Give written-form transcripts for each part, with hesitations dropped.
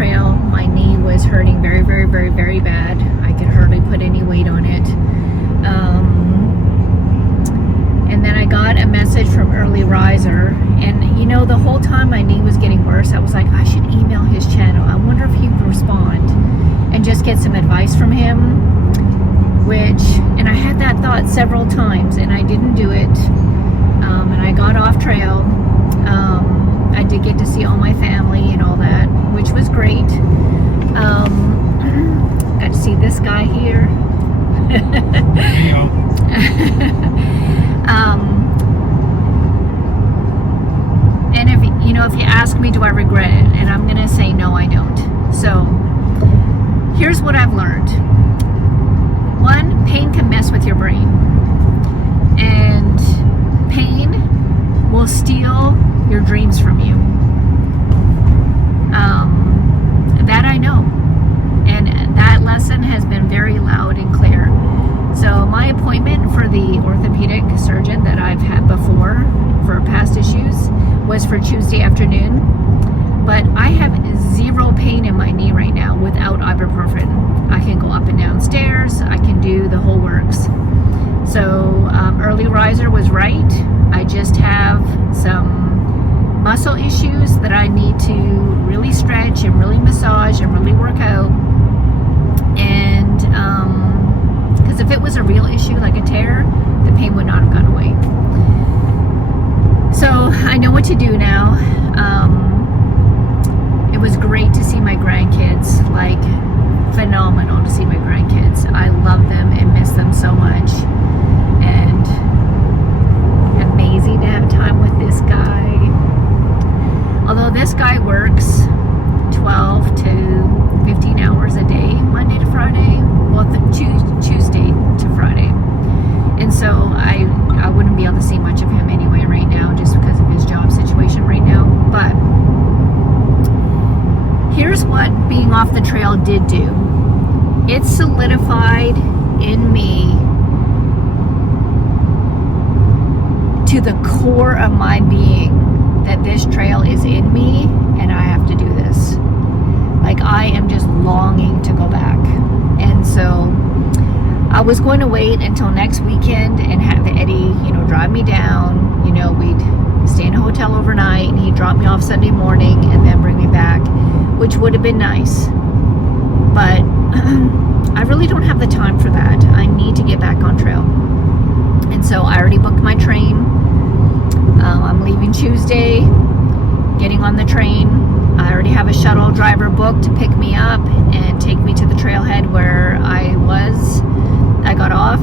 trail, my knee was hurting very, very, very, very bad. I could hardly put any weight on it. And then I got a message from Early Riser, and you know, the whole time my knee was getting worse, I was like, I should email his channel. I wonder if he would respond and just get some advice from him. And I had that thought several times, and I didn't do it. And I got off trail. I did get to see all my family and all that, which was great. Got to see this guy here. And if you ask me, do I regret it? And I'm gonna say no, I don't. So here's what I've learned. One, pain can mess with your brain, and pain will steal your dreams from you. That I know, and that lesson has been very loud and clear. So my appointment for the orthopedic surgeon that I've had before for past issues was for Tuesday afternoon, but I have zero pain in my knee right now without ibuprofen. I can go up and down stairs, I can do the whole works. So Early Riser was right. I just have some muscle issues that I need to really stretch and really massage and really work out. And because if it was a real issue like a tear, the pain would not have gone away. So I know what to do now. It was great to see my grandkids, like phenomenal to see my grandkids. I love them and miss them so much. And amazing to have time with this guy. Although this guy works 12 to 15 hours a day, Monday to Friday, well, Tuesday to Friday. And so I wouldn't be able to see much of him anyway right now, just because of his job situation right now. But here's what being off the trail did do. It solidified in me to the core of my being that this trail is in me and I have to do this. Like, I am just longing to go back. And so I was going to wait until next weekend and have Eddie, drive me down. We'd stay in a hotel overnight and he'd drop me off Sunday morning and then bring me back, which would have been nice. But I really don't have the time for that. I need to get back on trail. And so I already booked my train. I'm leaving Tuesday, getting on the train. I already have a shuttle driver booked to pick me up and take me to the trailhead where I got off,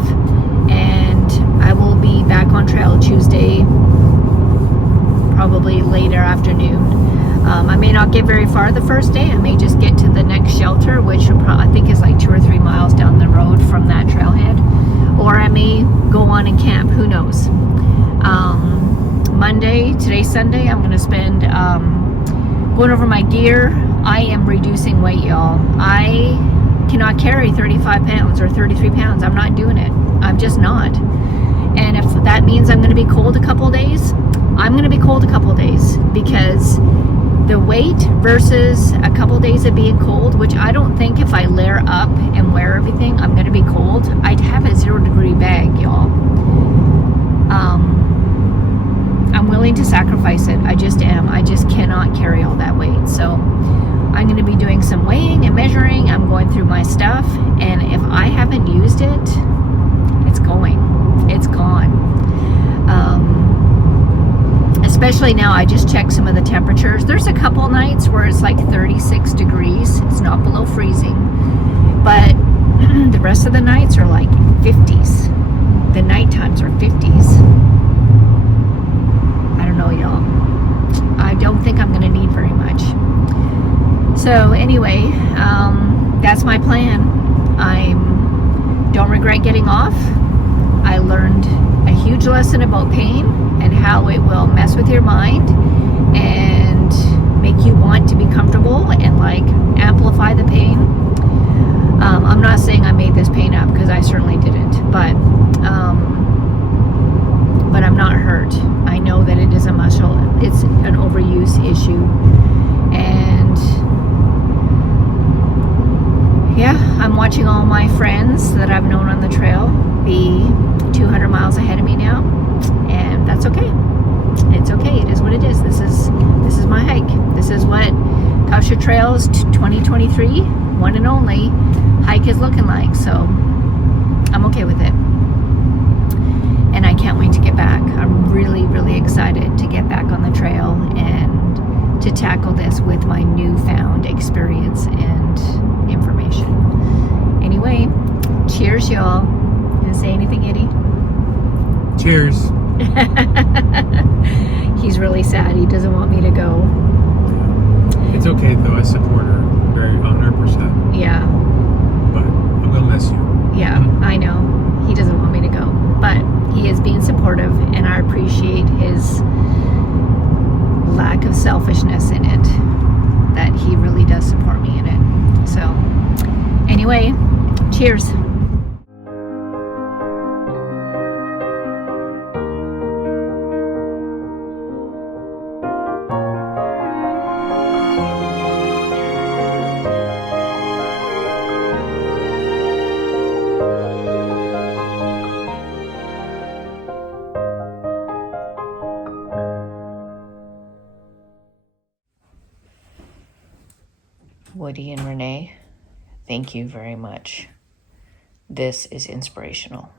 and I will be back on trail Tuesday, probably later afternoon. I may not get very far the first day. I may just get to the next shelter, which I think is like 2 or 3 miles down the road from that trailhead, or I may go on and camp. Who knows? Monday, today's Sunday, I'm going to spend going over my gear. I am reducing weight, y'all. I cannot carry 35 pounds or 33 pounds. I'm not doing it. I'm just not. And if that means I'm going to be cold a couple days, I'm going to be cold a couple days, because the weight versus a couple days of being cold, which I don't think if I layer up and wear everything, I'm going to be cold. I'd have a 0-degree bag, y'all. I'm willing to sacrifice it. I just am. I just cannot carry all that weight. So I'm going to be doing some weighing and measuring. I'm going through my stuff, and if I haven't used it, it's going. It's gone. Especially now, I just checked some of the temperatures. There's a couple nights where it's like 36 degrees. It's not below freezing. But the rest of the nights are like 50s. The night times are 50s. I don't know, y'all. I don't think I'm going to need very much. So anyway, that's my plan. I don't regret getting off. I learned a huge lesson about pain and how it will mess with your mind and make you want to be comfortable and like amplify the pain. I'm not saying I made this pain up, because I certainly didn't, but I'm not hurt. I know that it is a muscle. It's an overuse issue, and watching all my friends that I've known on the trail be 200 miles ahead of me now, and that's okay. It's okay. It is what it is. This is my hike. This is what Kausha Trails 2023, one and only hike is looking like. So I'm okay with it, and I can't wait to get back. I'm really, really excited to get back on the trail and to tackle this with my newfound experience and information. Anyway, cheers, y'all. Gonna say anything, Eddie? Cheers. He's really sad. He doesn't want me to go. It's okay though. I support her very 100%. Yeah. But I'm gonna miss you. Yeah, I know. He doesn't want me to go, but he is being supportive, and I appreciate his lack of selfishness in it. That he really does support me in it. So, anyway, cheers. Woody and Renee, thank you very much. This is inspirational.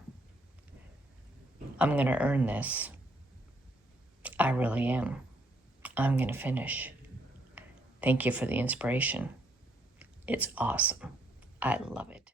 I'm going to earn this. I really am. I'm going to finish. Thank you for the inspiration. It's awesome. I love it.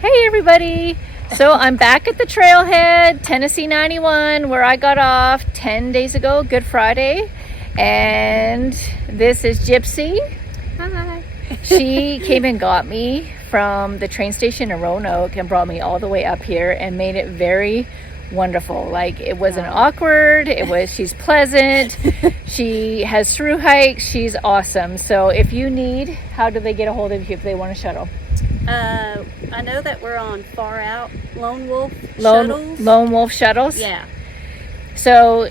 Hey everybody! So I'm back at the trailhead, Tennessee 91, where I got off 10 days ago, Good Friday. And this is Gypsy. Hi. She came and got me from the train station in Roanoke and brought me all the way up here and made it very wonderful. Like, it wasn't awkward. She's pleasant. She has through hikes. She's awesome. So if you need, how do they get a hold of you if they want a shuttle? I know that we're on Far Out Lone Wolf Shuttles. Lone Wolf Shuttles? Yeah. So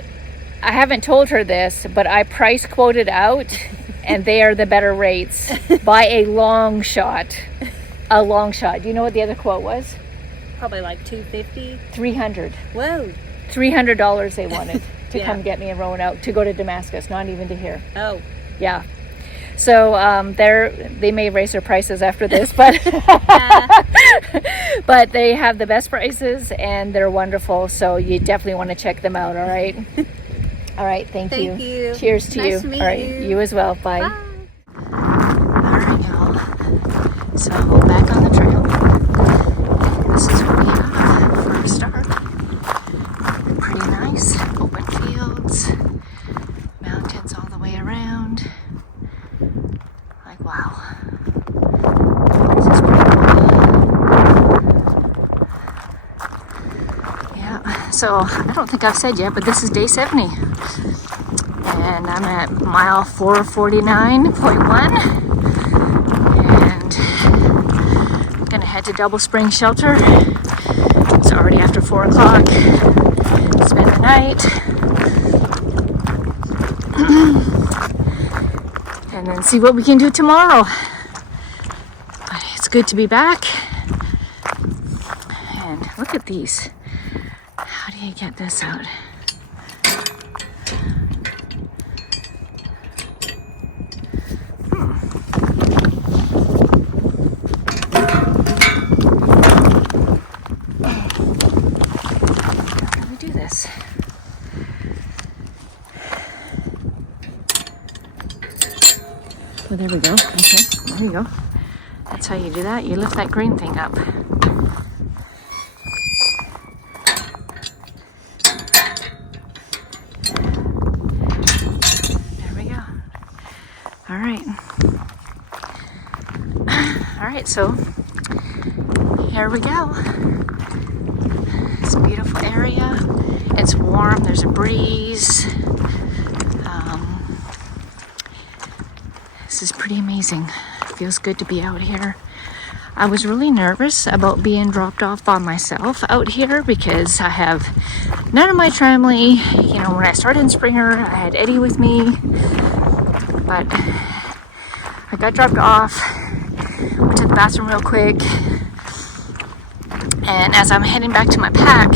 I haven't told her this, but I price quoted out, and they are the better rates by a long shot. A long shot. Do you know what the other quote was? Probably like $250. $300. Whoa. $300 they wanted to Yeah. come get me in Roanoke to go to Damascus, not even to here. Oh. Yeah. So they may raise their prices after this, but but they have the best prices and they're wonderful. So you definitely want to check them out. All right. All right. Thank you. Thank you. Cheers to you. Nice to meet all right. you. As well. Bye. Bye. All right, y'all. So back on the trail. This is what we have for a start. Pretty nice. Open fields. Mountains all the way around. Like, wow. This is pretty cool. Yeah, so I don't think I've said yet, but this is day 70. And I'm at mile 449.1. And I'm gonna head to Double Spring Shelter. It's already after 4 o'clock. Spend the night. And then see what we can do tomorrow. But it's good to be back. And look at these. How do you get this out? How do we do this? Well, there we go. Okay, there you go. That's how you do that. You lift that green thing up. right. All right, so here we go. It's a beautiful area. It's warm, there's a breeze. This is pretty amazing. It feels good to be out here. I was really nervous about being dropped off by myself out here because I have none of my family. You know, when I started in Springer, I had Eddie with me, but I got dropped off. Went to the bathroom real quick, and as I'm heading back to my pack,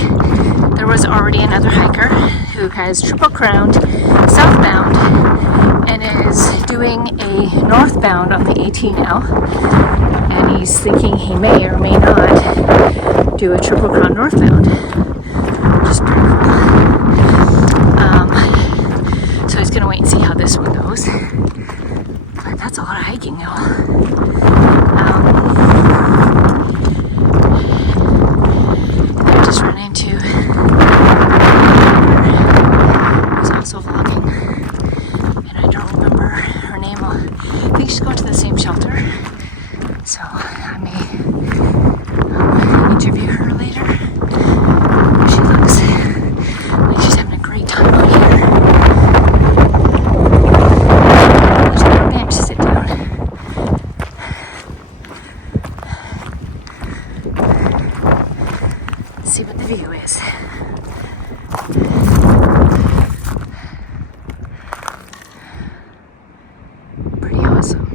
there was already another hiker who has triple crowned southbound and is doing a northbound on the 18L, and he's thinking he may or may not do a triple crown northbound, which is pretty cool. So he's gonna wait and see how this one goes. But that's a lot of hiking now. I just ran into who's also vlogging, and I don't remember her name. I think she's going to the same shelter, so I may interview her later. She looks like she's having a great time out here. There's a little bench to sit down. Let's see what the view is. Pretty awesome.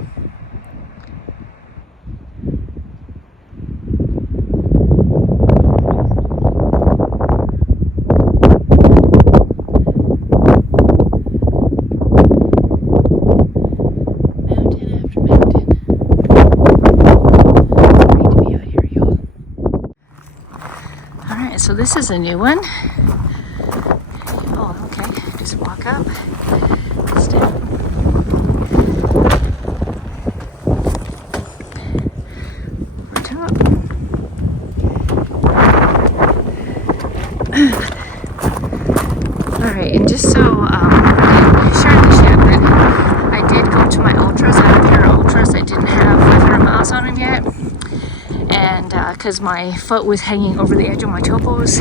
Mountain after mountain. Great to be out here, y'all. Alright, so this is a new one. Oh, okay. Just walk up. Step. Over top. Alright, and just so I didn't share this yet, but I did go to my ultras. I have a pair of ultras that didn't have 500 miles on them yet. And because my foot was hanging over the edge of my topos,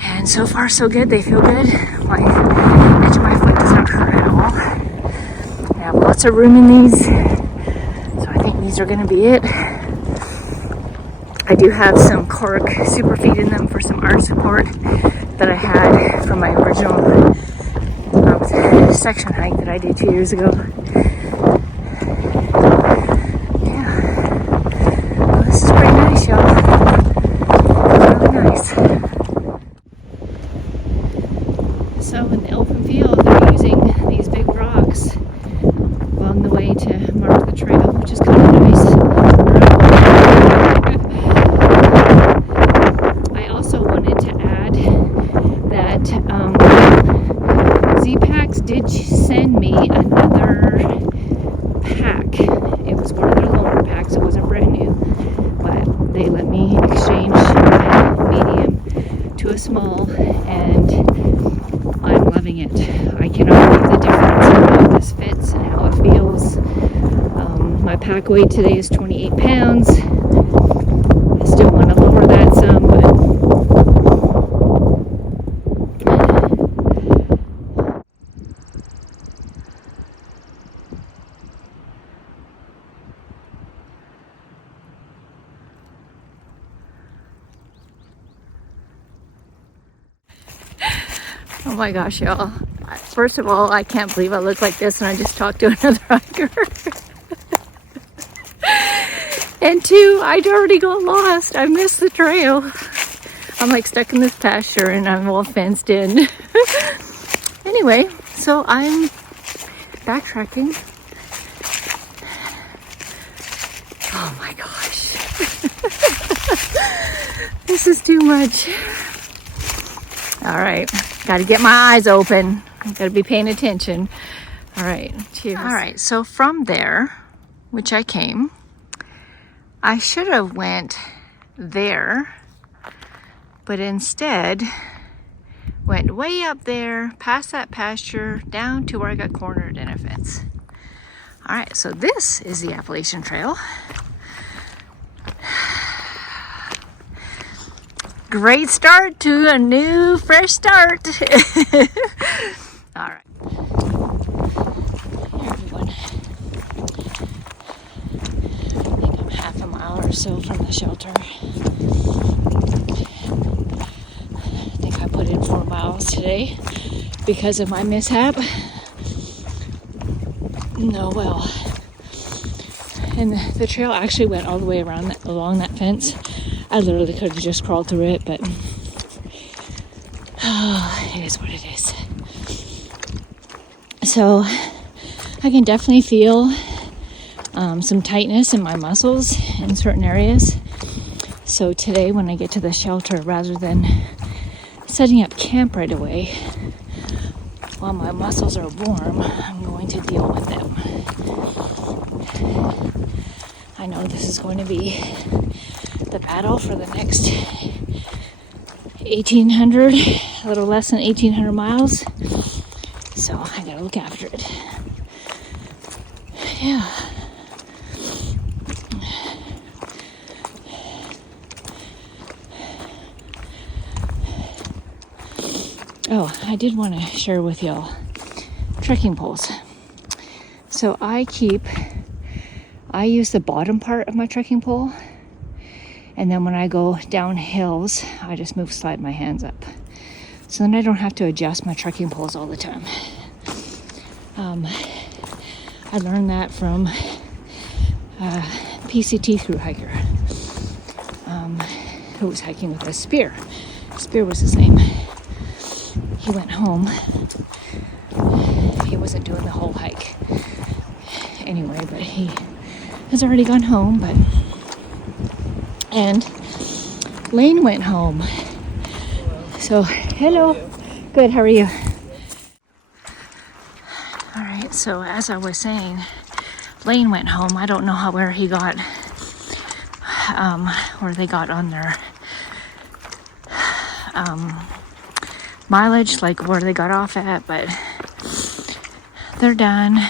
and so far so good. They feel good. My edge of my foot does not hurt at all. I have lots of room in these, so I think these are going to be it. I do have some cork super feet in them for some arch support that I had from my original section hike that I did 2 years ago. This is pretty nice, y'all. Really nice. So in the open field, they're using these big rocks along the way to mark the trail, which is kind of nice. I also wanted to add that Z-Packs did send me another pack. It was one of their loaner packs. It wasn't brand new, but they let me exchange my medium to a small, and I'm loving it. I cannot believe the difference in how this fits and how it feels. My pack weight today is 28 pounds. I still want to lower that some, but oh my gosh, y'all. First of all, I can't believe I look like this and I just talked to another hiker. And two, I'd already got lost. I missed the trail. I'm like stuck in this pasture and I'm all fenced in. Anyway, so I'm backtracking. Oh my gosh. This is too much. All right, got to get my eyes open. Got to be paying attention. All right, cheers. All right, so from there, which I came, I should have went there, but instead went way up there, past that pasture, down to where I got cornered in a fence. All right, so this is the Appalachian Trail. Great start to a new, fresh start. All right. Hey everyone. I think I'm half a mile or so from the shelter. I think I put in 4 miles today because of my mishap. No, well. And the trail actually went all the way around along that fence. I literally could have just crawled through it, but it is what it is. So I can definitely feel some tightness in my muscles in certain areas. So today when I get to the shelter, rather than setting up camp right away while my muscles are warm, I'm going to deal with them. I know this is going to be the battle for the next 1,800, a little less than 1,800 miles. So I gotta look after it. Yeah. Oh, I did want to share with y'all trekking poles. So I use the bottom part of my trekking pole, and then when I go down hills, I just slide my hands up. So then I don't have to adjust my trekking poles all the time. I learned that from PCT Thru Hiker, who was hiking with a spear. Spear was his name. He went home. He wasn't doing the whole hike anyway, but he has already gone home. And Lane went home. So, hello. Good, how are you? All right, so as I was saying, Lane went home. I don't know where he got, where they got on their mileage, like where they got off at, but they're done.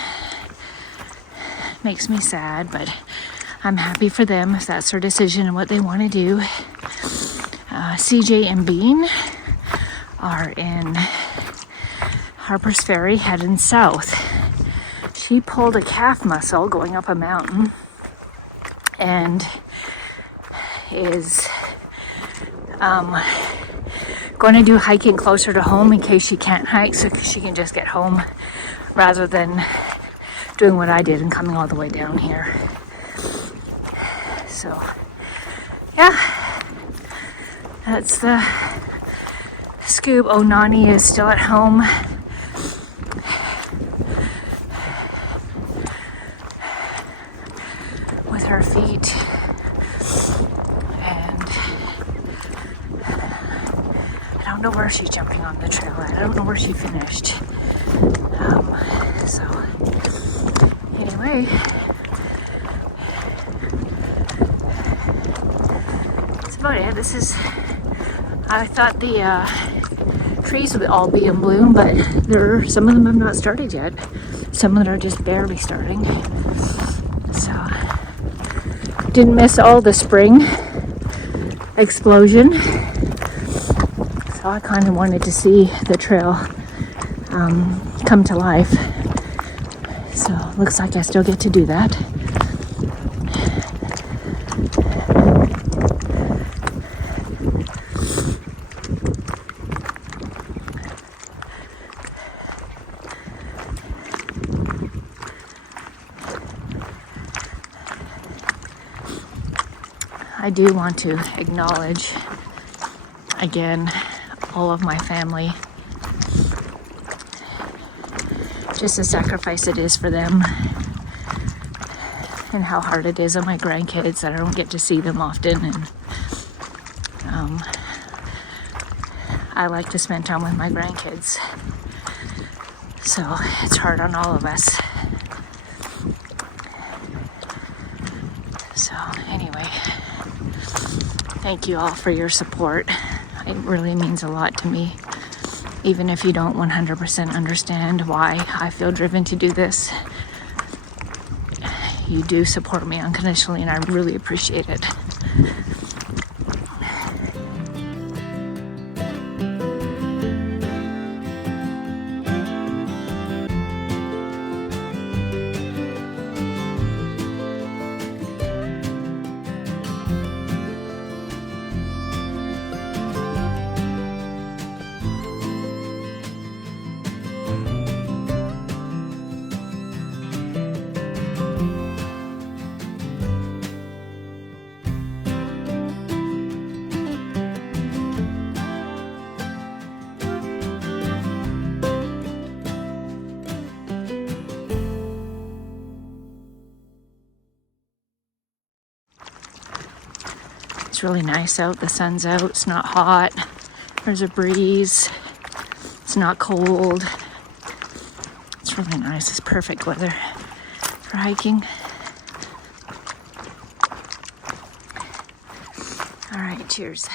Makes me sad, but I'm happy for them if that's their decision and what they want to do. CJ and Bean are in Harper's Ferry heading south. She pulled a calf muscle going up a mountain and is going to do hiking closer to home in case she can't hike, so she can just get home rather than doing what I did and coming all the way down here. So yeah, that's the scoop. Oh, Nani is still at home. With her feet. And I don't know where she's jumping on the trail at. I don't know where she finished. So anyway, that's about it. I thought the trees would all be in bloom, but some of them have not started yet. Some of them are just barely starting. So didn't miss all the spring explosion. So I kind of wanted to see the trail come to life. So looks like I still get to do that. I do want to acknowledge again all of my family. Just the sacrifice it is for them, and how hard it is on my grandkids that I don't get to see them often. And I like to spend time with my grandkids, so it's hard on all of us. So anyway, thank you all for your support. It really means a lot to me, even if you don't 100% understand why I feel driven to do this. you do support me unconditionally, and I really appreciate it. It's really nice out. The sun's out. It's not hot. There's a breeze. It's not cold. It's really nice. It's perfect weather for hiking. All right, cheers.